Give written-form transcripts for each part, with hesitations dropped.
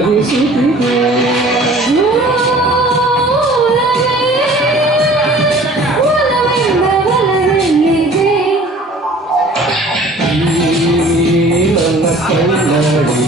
ಅಲಂಕರಿಸುತ್ತಿದೆ. ನನ್ನ ಕಣ್ಣಾಡಿ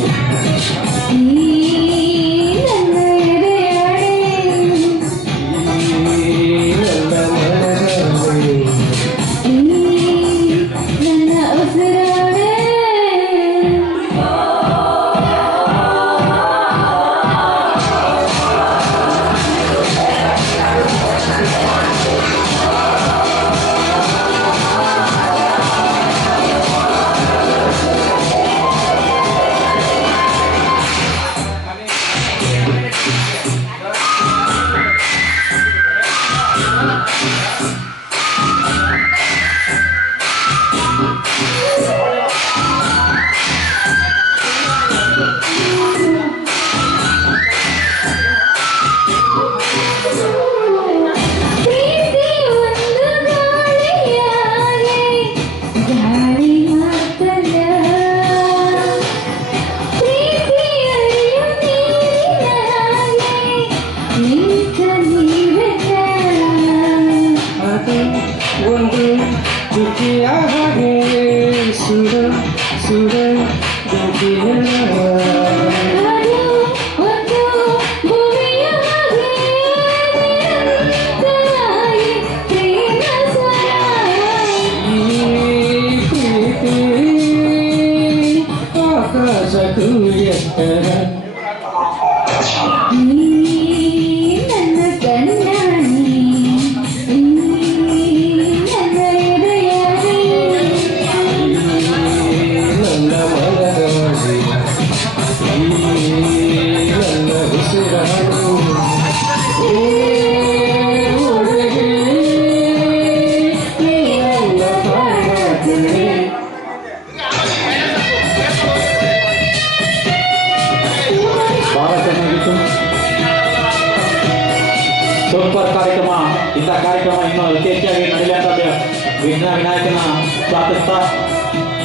ಒಂದು ಚುಕ್ಕಿಯ ಹಾಗೆ ಸುರ ಸುರ ಪ್ರೀತಿ ಆಕಾಶಕ್ಕೂ ಎತ್ತರ ಸೂಪರ್ ಕಾರ್ಯಕ್ರಮ. ಇಂಥ ಕಾರ್ಯಕ್ರಮ ಇನ್ನೂ ಯಥೇಚ್ಛಾಗಿ ನಡೆಯಲಿದೆ. ವಿನಾಯಕನ ಸ್ವಾಗತ.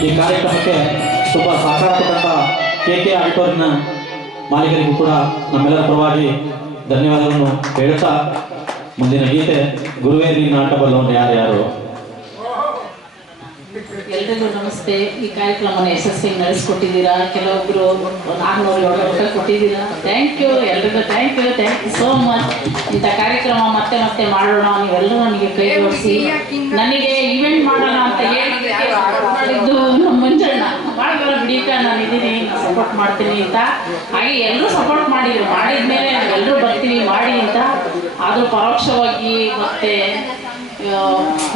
ಈ ಕಾರ್ಯಕ್ರಮಕ್ಕೆ ತುಂಬ ಸಹಕಾರ ಕೊಟ್ಟಂಥ KK ಆಡಿಟೋರಿಯಂನ ಮಾಲೀಕರಿಗೂ ಕೂಡ ನಮ್ಮೆಲ್ಲರ ಪರವಾಗಿ ಧನ್ಯವಾದಗಳನ್ನು ಹೇಳ್ತಾ ಮುಂದಿನ ಗೀತೆ ಗುರುವೇ ನೀನು ಆಟ ಬಲ್ಲವನು ಯಾರ್ಯಾರು. ಎಲ್ರಿಗೂ ನಮಸ್ತೆ. ಈ ಕಾರ್ಯಕ್ರಮನ ಯಶಸ್ವಿಯಾಗಿ ನಡೆಸ್ಕೊಟ್ಟಿದ್ದೀರಾ. ಕೆಲವೊಬ್ರು 400 ಕೊಟ್ಟಿದ್ದೀರಾ. ಥ್ಯಾಂಕ್ ಯು ಎಲ್ರಿಗೂ. Thank you so much. ಇಂಥ ಕಾರ್ಯಕ್ರಮ ಮತ್ತೆ ಮತ್ತೆ ಮಾಡೋಣ. ನೀವೆಲ್ಲರೂ ನನಗೆ ಕೈ ಜೋಡಿಸಿ ನನಗೆ ಈವೆಂಟ್ ಮಾಡೋಣ ಅಂತ ಹೇಳಿದ್ದು ನಮ್ಮ ಮಂಜಣ್ಣ ಮಾಡಬಲ್ಲ ಬಿಡೀಕ ನಾನು ಇದ್ದೀನಿ, ಸಪೋರ್ಟ್ ಮಾಡ್ತೀನಿ ಅಂತ. ಹಾಗೆ ಎಲ್ಲರೂ ಸಪೋರ್ಟ್ ಮಾಡಿದ್ರು. ಮಾಡಿದ್ಮೇಲೆ ನಾವೆಲ್ಲರೂ ಬರ್ತೀವಿ ಮಾಡಿ ಅಂತ. ಆದರೂ ಪರೋಕ್ಷವಾಗಿ ಮತ್ತೆ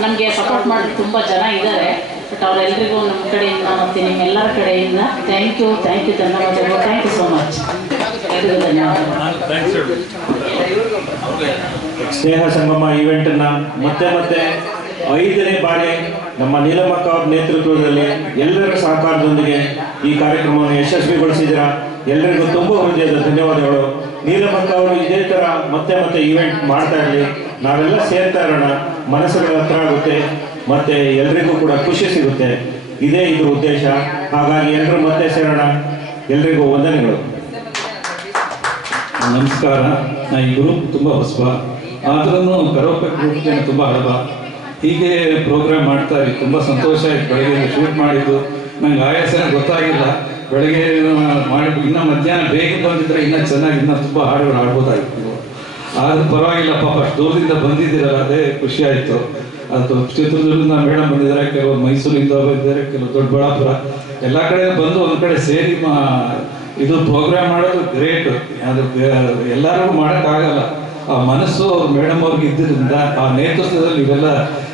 ನಮಗೆ ಸಪೋರ್ಟ್ ಮಾಡಿ ತುಂಬ ಜನ ಇದ್ದಾರೆ. ಬಟ್ ಅವರೆಲ್ಲರಿಗೂ ನಮ್ಮ ಕಡೆಯಿಂದ ಮತ್ತು ನಿಮ್ಮೆಲ್ಲರ ಕಡೆಯಿಂದ ಥ್ಯಾಂಕ್ ಯು ಧನ್ಯವಾದಗಳು. Thank you so much. ಎಲ್ರಿಗೂ ಧನ್ಯವಾದಗಳು. ಸ್ನೇಹ ಸಂಗಮ ಈವೆಂಟನ್ನು ಮತ್ತೆ 5ನೇ ಬಾರಿ ನಮ್ಮ ನೀಲಮಕ್ಕ ಅವ್ರ ನೇತೃತ್ವದಲ್ಲಿ ಎಲ್ಲರ ಸಹಕಾರದೊಂದಿಗೆ ಈ ಕಾರ್ಯಕ್ರಮವನ್ನು ಯಶಸ್ವಿಗೊಳಿಸಿದ್ದೀರಾ. ಎಲ್ಲರಿಗೂ ತುಂಬ ಹೃದಯದ ಧನ್ಯವಾದಗಳು. ನೀಲಮಕ್ಕ ಅವರು ಇದೇ ಥರ ಮತ್ತೆ ಈವೆಂಟ್ ಮಾಡ್ತಾ ಇರಲಿ. ನಾವೆಲ್ಲ ಸೇರ್ತಾ ಇರೋಣ. ಮನಸ್ಸುಗಳ ಹತ್ರ ಆಗುತ್ತೆ ಮತ್ತು ಎಲ್ರಿಗೂ ಕೂಡ ಖುಷಿ ಸಿಗುತ್ತೆ. ಇದೇ ಇದ್ರ ಉದ್ದೇಶ. ಹಾಗಾಗಿ ಎಲ್ಲರೂ ಮತ್ತೆ ಸೇರೋಣ. ಎಲ್ರಿಗೂ ವಂದನೆಗಳು. ನಮಸ್ಕಾರ. ನಾ ಈ ಗ್ರೂಪ್ ತುಂಬ ಹೊಸಬ, ಆದ್ರೂ ಕರೋಕೆ ಗ್ರೂಪ್ಗೆ ತುಂಬ ಹಳಬ. ಹೀಗೆ ಪ್ರೋಗ್ರಾಮ್ ಮಾಡ್ತಾ ಇರಿ. ತುಂಬ ಸಂತೋಷ ಆಯ್ತು. ಬೆಳಗ್ಗೆ ಶೂಟ್ ಮಾಡಿದ್ದು ನಂಗೆ ಆಯಾಸ ಗೊತ್ತಾಗಿಲ್ಲ. ಬೆಳಗ್ಗೆ ಮಾಡಿದ್ದು ಇನ್ನೂ ಮಧ್ಯಾಹ್ನ ಬೇಗ ಬಂದಿದ್ರೆ ಇನ್ನೂ ಚೆನ್ನಾಗಿ ಇನ್ನೂ ತುಂಬ ಹಾಡುಗಳು ಹಾಡ್ಬೋದಾಗಿತ್ತು. ಆದ್ರೂ ಪರವಾಗಿಲ್ಲ. ಪಾಪ ದೂರದಿಂದ ಬಂದಿದ್ದೀರಲ್ಲ, ಅದೇ ಖುಷಿ ಆಯಿತು. ಅದು ಚಿತ್ರದುರ್ಗದಿಂದ ಮೇಡಮ್ ಬಂದಿದ್ದಾರೆ, ಕೆಲವರು ಮೈಸೂರಿಂದ ಬಂದಿದ್ದಾರೆ, ಕೆಲವರು ದೊಡ್ಡಬಳ್ಳಾಪುರ, ಎಲ್ಲ ಕಡೆ ಬಂದು ಒಂದು ಕಡೆ ಸೇರಿ ಇದು ಪ್ರೋಗ್ರಾಮ್ ಮಾಡೋದು ಗ್ರೇಟ್. ಅದು ಎಲ್ಲರಿಗೂ ಮಾಡೋಕ್ಕಾಗಲ್ಲ. ಆ ಮನಸ್ಸು ಮೇಡಮ್ ಅವ್ರಿಗೆ ಇದ್ದರಿಂದ ಆ ನೇತೃತ್ವದಲ್ಲಿ ಇವೆಲ್ಲ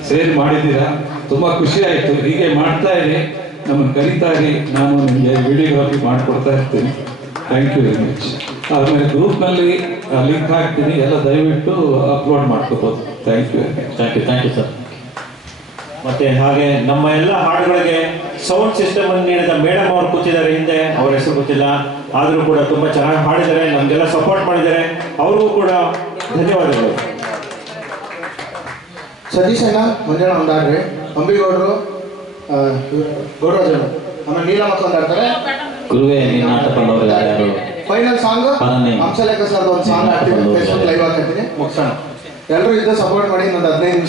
ಸೇರಿ ಮಾಡಿದ್ದೀರಾ. ತುಂಬ ಖುಷಿ ಆಯಿತು. ಹೀಗೆ ಮಾಡ್ತಾ ಇರಿ, ನಮ್ಮನ್ನು ಕರೀತಾ ಇರಿ. ನಾನು ನಿಮಗೆ ವಿಡಿಯೋಗ್ರಫಿ ಮಾಡಿಕೊಡ್ತಾ ಇರ್ತೀನಿ. Thank you very much. ಆಮೇಲೆ ಗ್ರೂಪ್ನಲ್ಲಿ ಲಿಂಕ್ ಹಾಕ್ತೀನಿ, ಎಲ್ಲ ದಯವಿಟ್ಟು ಅಪ್ಲೋಡ್ ಮಾಡ್ಕೋಬೋದು. Thank you sir. ಮತ್ತೆ ಹಾಗೆ ನಮ್ಮ ಎಲ್ಲ ಹಾಡುಗಳಿಗೆ ಸೌಂಡ್ ಸಿಸ್ಟಮ್ ಅನ್ನು ನೀಡಿದ ಮೇಡಮ್ ಅವರು ಕೂತಿದ್ದಾರೆ ಹಿಂದೆ. ಅವ್ರ ಹೆಸರು ಗೊತ್ತಿಲ್ಲ, ಆದರೂ ಕೂಡ ತುಂಬ ಚೆನ್ನಾಗಿ ಹಾಡಿದ್ದಾರೆ, ನಮಗೆಲ್ಲ ಸಪೋರ್ಟ್ ಮಾಡಿದ್ದಾರೆ. ಅವ್ರಿಗೂ ಕೂಡ ಧನ್ಯವಾದಗಳು. ಸತೀಶಣ್ಣ ಮಂಜಣ್ಣ ಒಂದಾಡ್ರಿ, ಅಂಬಿಗೌಡರು, ಗೌಡರಾಜಣ್ಣ, ಆಮೇಲೆ ನೀಲಮಕ್ಕ ಒಂದಾಡ್ತಾರೆ. ಗುರುವೇ ನೀನು ಆಟ ಬಂದವರು ಯಾರ್ಯಾರು ಫೈನಲ್ ಸಾಂಗ್ ಬನ್ನಿ. ಹಂಸಲೇಖ ಸರ್ ಒಂದು ಸಾಂಗ್ ಹಾಕ್ತೀನಿ, ಫೇಸ್ಬುಕ್ ಲೈವ್ ಹಾಕಿದ್ದೀನಿ, ಮುಗಿಸೋಣ. ಎಲ್ಲರೂ ಇದ್ದು ಸಪೋರ್ಟ್ ಮಾಡಿ, ಇನ್ನೊಂದು 15 ನಿಮಿಷ